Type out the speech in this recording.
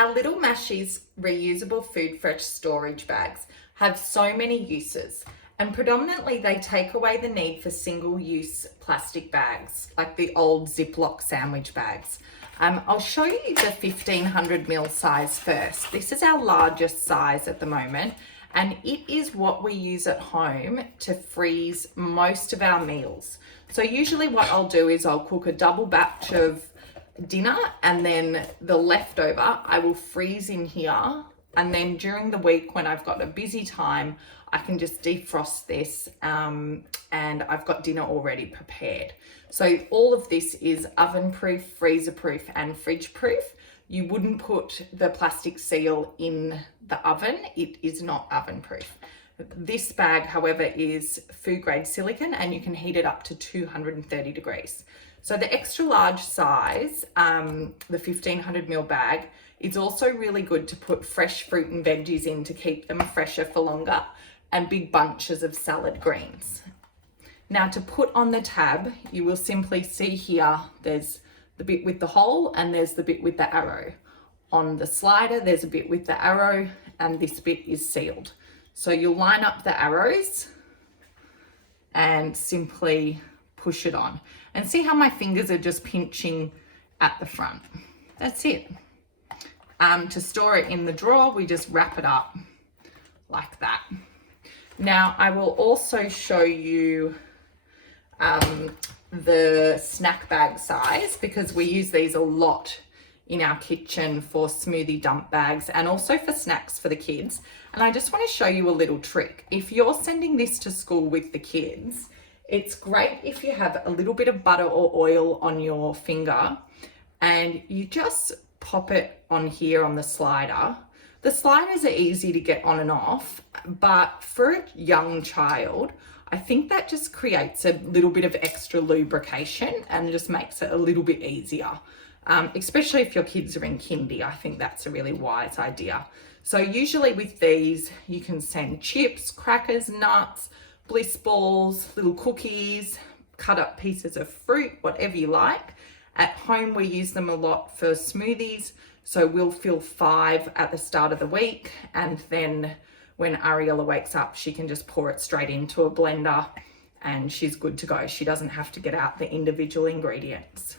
Our Little Mashies reusable food fresh storage bags have so many uses, and predominantly they take away the need for single-use plastic bags like the old Ziploc sandwich bags. I'll show you the 1500ml size first. This is our largest size at the moment, and it is what we use at home to freeze most of our meals. So usually what I'll do is I'll cook a double batch of dinner, and then the leftover I will freeze in here, and then during the week when I've got a busy time I can just defrost this and I've got dinner already prepared. So all of this is oven proof, freezer proof and fridge proof. You wouldn't put the plastic seal in the oven, it is not oven proof. This bag, however, is food grade silicone and you can heat it up to 230 degrees. So the extra large size, the 1500ml bag, is also really good to put fresh fruit and veggies in to keep them fresher for longer, and big bunches of salad greens. Now to put on the tab, you will simply see here, there's the bit with the hole and there's the bit with the arrow. On the slider, there's a bit with the arrow and this bit is sealed. So you'll line up the arrows and simply push it on. And see how my fingers are just pinching at the front. That's it. To store it in the drawer, we just wrap it up like that. Now I will also show you the snack bag size, because we use these a lot in our kitchen for smoothie dump bags and also for snacks for the kids. And I just want to show you a little trick. If you're sending this to school with the kids, it's great if you have a little bit of butter or oil on your finger and you just pop it on here on the slider. The sliders are easy to get on and off, but for a young child, I think that just creates a little bit of extra lubrication and just makes it a little bit easier. Especially if your kids are in kindy, I think that's a really wise idea. So usually with these, you can send chips, crackers, nuts, bliss balls, little cookies, cut up pieces of fruit, whatever you like. At home, we use them a lot for smoothies. So we'll fill 5 at the start of the week, and then when Ariella wakes up, she can just pour it straight into a blender and she's good to go. She doesn't have to get out the individual ingredients.